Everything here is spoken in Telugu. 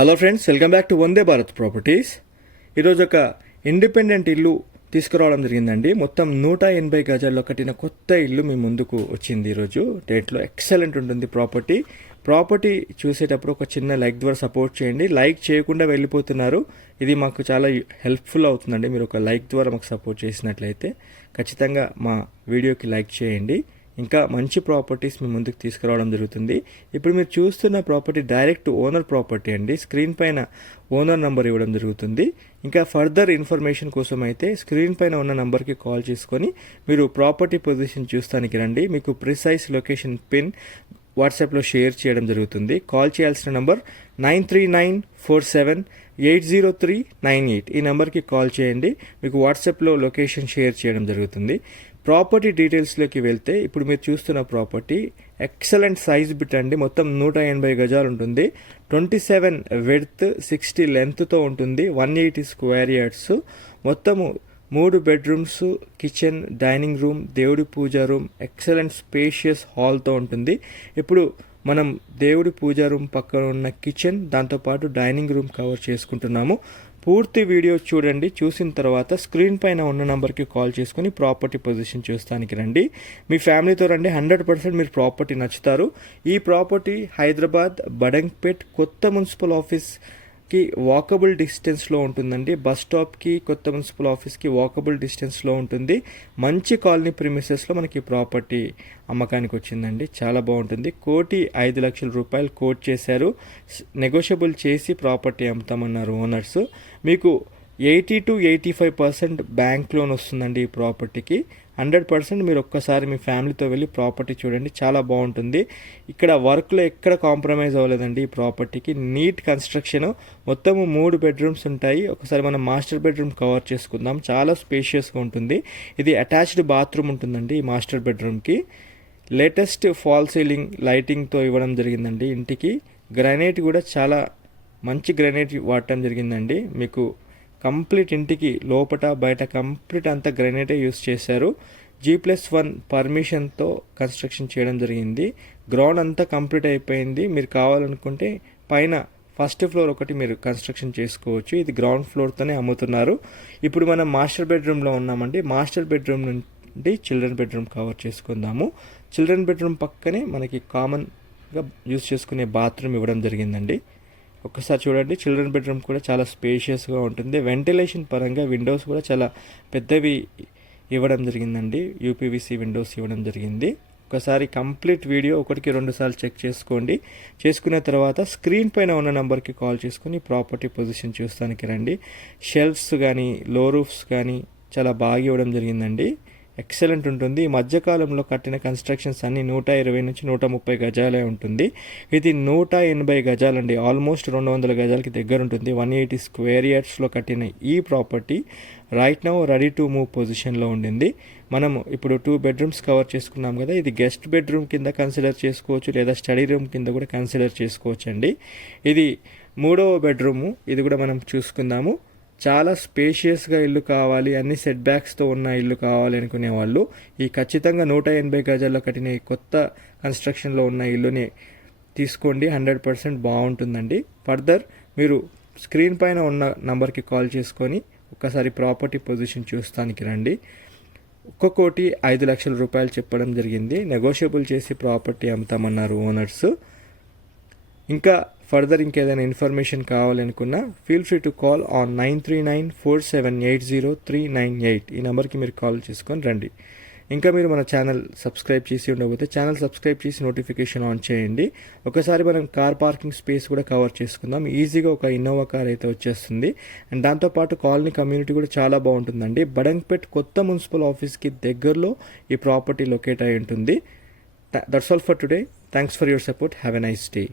Hello friends, welcome back to Vande Bharat properties. ఈరోజు ఒక ఇండిపెండెంట్ ఇల్లు తీసుకురావడం జరిగిందండి. మొత్తం 180 గజాల్లో కట్టిన కొత్త ఇల్లు మీ ముందుకు వచ్చింది. ఈరోజు డేట్లో ఎక్సలెంట్ ఉంటుంది ప్రాపర్టీ చూసేటప్పుడు ఒక చిన్న లైక్ ద్వారా సపోర్ట్ చేయండి. లైక్ చేయకుండా వెళ్ళిపోతున్నారు, ఇది మాకు చాలా హెల్ప్ఫుల్ అవుతుందండి. మీరు ఒక లైక్ ద్వారా మాకు సపోర్ట్ చేసినట్లయితే ఖచ్చితంగా మా వీడియోకి లైక్ చేయండి. ఇంకా మంచి ప్రాపర్టీస్ మీ ముందుకు తీసుకురావడం జరుగుతుంది. ఇప్పుడు మీరు చూస్తున్న ప్రాపర్టీ డైరెక్ట్ ఓనర్ ప్రాపర్టీ అండి. స్క్రీన్ పైన ఓనర్ నంబర్ ఇవ్వడం జరుగుతుంది. ఇంకా ఫర్దర్ ఇన్ఫర్మేషన్ కోసం అయితే స్క్రీన్ పైన ఉన్న నంబర్కి కాల్ చేసుకొని మీరు ప్రాపర్టీ పొజిషన్ చూస్తానికి రండి. మీకు ప్రిసైజ్ లొకేషన్ పిన్ వాట్సాప్లో షేర్ చేయడం జరుగుతుంది. కాల్ చేయాల్సిన నంబర్ 9394780398. ఈ నెంబర్కి కాల్ చేయండి. మీకు వాట్సాప్లో లొకేషన్ షేర్ చేయడం జరుగుతుంది. ప్రాపర్టీ డీటెయిల్స్లోకి వెళ్తే ఇప్పుడు మీరు చూస్తున్న ప్రాపర్టీ ఎక్సలెంట్ సైజ్ బిట్ అండి. మొత్తం 180 గజాలు ఉంటుంది. 27 విడ్త్, 60 లెంత్తో ఉంటుంది. 180 స్క్వేర్ యార్డ్స్. మొత్తము 3 బెడ్రూమ్స్, కిచెన్, డైనింగ్ రూమ్, దేవుడి పూజా రూమ్, ఎక్సలెంట్ స్పేషియస్ హాల్తో ఉంటుంది. ఇప్పుడు మనం దేవుడి పూజా రూమ్ పక్కన ఉన్న కిచెన్, దాంతోపాటు డైనింగ్ రూమ్ కవర్ చేసుకుంటున్నాము. పూర్తి వీడియో చూడండి. చూసిన తర్వాత స్క్రీన్ పైన ఉన్న నెంబర్కి కాల్ చేసుకుని ప్రాపర్టీ పొజిషన్ చూస్తానికి రండి. మీ ఫ్యామిలీతో రండి. 100% మీరు ప్రాపర్టీ నచ్చుతారు. ఈ ప్రాపర్టీ హైదరాబాద్ బడంగ్పేట్ కొత్త మున్సిపల్ ఆఫీస్కి వాకబుల్ డిస్టెన్స్లో ఉంటుందండి. బస్ స్టాప్కి కొత్త మున్సిపల్ ఆఫీస్కి వాకబుల్ డిస్టెన్స్లో ఉంటుంది. మంచి కాలనీ ప్రిమిసెస్లో మనకి ప్రాపర్టీ అమ్మకానికి వచ్చిందండి. చాలా బాగుంటుంది. 1,05,00,000 రూపాయలు కోట్ చేశారు. నెగోషియబుల్ చేసి ప్రాపర్టీ అమ్ముతామన్నారు ఓనర్స్. మీకు 80 to 85% బ్యాంక్ లోన్ వస్తుందండి ఈ ప్రాపర్టీకి. 100% మీరు ఒక్కసారి మీ ఫ్యామిలీతో వెళ్ళి ప్రాపర్టీ చూడండి, చాలా బాగుంటుంది. ఇక్కడ వర్క్లో ఎక్కడ కాంప్రమైజ్ అవ్వలేదండి ఈ ప్రాపర్టీకి. Neat construction. మొత్తము 3 బెడ్రూమ్స్ ఉంటాయి. ఒకసారి మనం మాస్టర్ బెడ్రూమ్ కవర్ చేసుకుందాం. చాలా స్పేషియస్గా ఉంటుంది. ఇది అటాచ్డ్ బాత్రూమ్ ఉంటుందండి ఈ మాస్టర్ బెడ్రూమ్కి. లేటెస్ట్ ఫాల్ సీలింగ్ లైటింగ్తో ఇవ్వడం జరిగిందండి ఇంటికి. గ్రానైట్ కూడా చాలా మంచి గ్రానైట్ వాడటం జరిగిందండి. మీకు కంప్లీట్ ఇంటికి లోపల బయట కంప్లీట్ అంతా గ్రానైటే యూస్ చేశారు. G+1 పర్మిషన్తో కన్స్ట్రక్షన్ చేయడం జరిగింది. గ్రౌండ్ అంతా కంప్లీట్ అయిపోయింది. మీరు కావాలనుకుంటే పైన ఫస్ట్ ఫ్లోర్ ఒకటి మీరు కన్స్ట్రక్షన్ చేసుకోవచ్చు. ఇది గ్రౌండ్ ఫ్లోర్తోనే అమ్ముతున్నారు. ఇప్పుడు మనం మాస్టర్ బెడ్రూమ్లో ఉన్నామండి. మాస్టర్ బెడ్రూమ్ నుండి చిల్డ్రన్ బెడ్రూమ్ కవర్ చేసుకుందాము. చిల్డ్రన్ బెడ్రూమ్ పక్కనే మనకి కామన్గా యూస్ చేసుకునే బాత్రూమ్ ఇవ్వడం జరిగిందండి. ఒక్కసారి చూడండి. చిల్డ్రన్ బెడ్రూమ్ కూడా చాలా స్పేషియస్గా ఉంటుంది. వెంటిలేషన్ పరంగా విండోస్ కూడా చాలా పెద్దవి ఇవ్వడం జరిగిందండి. యూపీవీసీ విండోస్ ఇవ్వడం జరిగింది. ఒకసారి కంప్లీట్ వీడియో 1-2 సార్లు చెక్ చేసుకోండి. చేసుకున్న తర్వాత స్క్రీన్ పైన ఉన్న నెంబర్కి కాల్ చేసుకుని ప్రాపర్టీ పొజిషన్ చూస్తానికి రండి. షెల్ఫ్స్ కానీ లో రూఫ్స్ కానీ చాలా బాగా ఇవ్వడం జరిగిందండి. ఎక్సలెంట్ ఉంటుంది. ఈ మధ్యకాలంలో కట్టిన కన్స్ట్రక్షన్స్ అన్ని 120 నుంచి 130 గజాలే ఉంటుంది. ఇది 180 గజాలండి. ఆల్మోస్ట్ 200 గజాలకి దగ్గర ఉంటుంది. 180 స్క్వేర్ యార్డ్స్లో కట్టిన ఈ property right now ready to move పొజిషన్లో ఉండింది. మనం ఇప్పుడు 2 బెడ్రూమ్స్ కవర్ చేసుకున్నాం కదా. ఇది గెస్ట్ బెడ్రూమ్ కింద కన్సిడర్ చేసుకోవచ్చు, లేదా స్టడీ రూమ్ కింద కూడా కన్సిడర్ చేసుకోవచ్చు అండి. ఇది 3వ బెడ్రూము. ఇది కూడా మనం చూసుకుందాము. చాలా స్పేషియస్గా ఇల్లు కావాలి, అన్ని సెట్ బ్యాక్స్తో ఉన్న ఇల్లు కావాలి అనుకునే వాళ్ళు ఈ ఖచ్చితంగా 180 గజాల్లో కట్టిన ఈ కొత్త కన్స్ట్రక్షన్లో ఉన్న ఇల్లుని తీసుకోండి. 100% బాగుంటుందండి. ఫర్దర్ మీరు స్క్రీన్ పైన ఉన్న నంబర్కి కాల్ చేసుకొని ఒక్కసారి ప్రాపర్టీ పొజిషన్ చూస్తానికి రండి. 1,05,00,000 రూపాయలు చెప్పడం జరిగింది. నెగోషియబుల్ చేసి ప్రాపర్టీ అమ్ముతామన్నారు ఓనర్స్. ఇంకా ఫర్దర్ ఇంకేదైనా ఇన్ఫర్మేషన్ కావాలనుకున్నా feel free to call on 9394780398. ఈ నెంబర్కి మీరు కాల్ చేసుకొని రండి. ఇంకా మీరు మన ఛానల్ సబ్స్క్రైబ్ చేసి ఉండకపోతే ఛానల్ సబ్స్క్రైబ్ చేసి నోటిఫికేషన్ ఆన్ చేయండి. ఒకసారి మనం కార్ పార్కింగ్ స్పేస్ కూడా కవర్ చేసుకుందాం. ఈజీగా ఒక ఇన్నోవా కార్ అయితే వచ్చేస్తుంది. అండ్ దాంతోపాటు కాలనీ కమ్యూనిటీ కూడా చాలా బాగుంటుందండి. బడంగ్పేట్ కొత్త మున్సిపల్ ఆఫీస్కి దగ్గరలో ఈ ప్రాపర్టీ లొకేట్ అయి ఉంటుంది. That's all for today. Thanks for your support. Have a nice day.